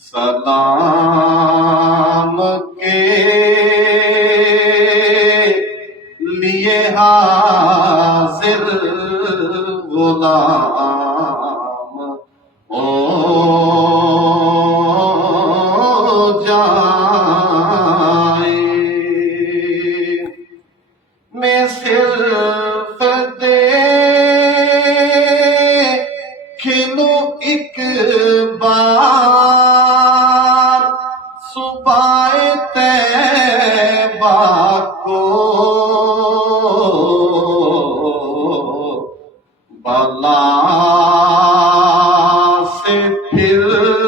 سلام کے لیے حاضر غلام ہو جائیں۔ میں صرف کھلوں ایک بار صبح طیبہ کو، بلا سے پھر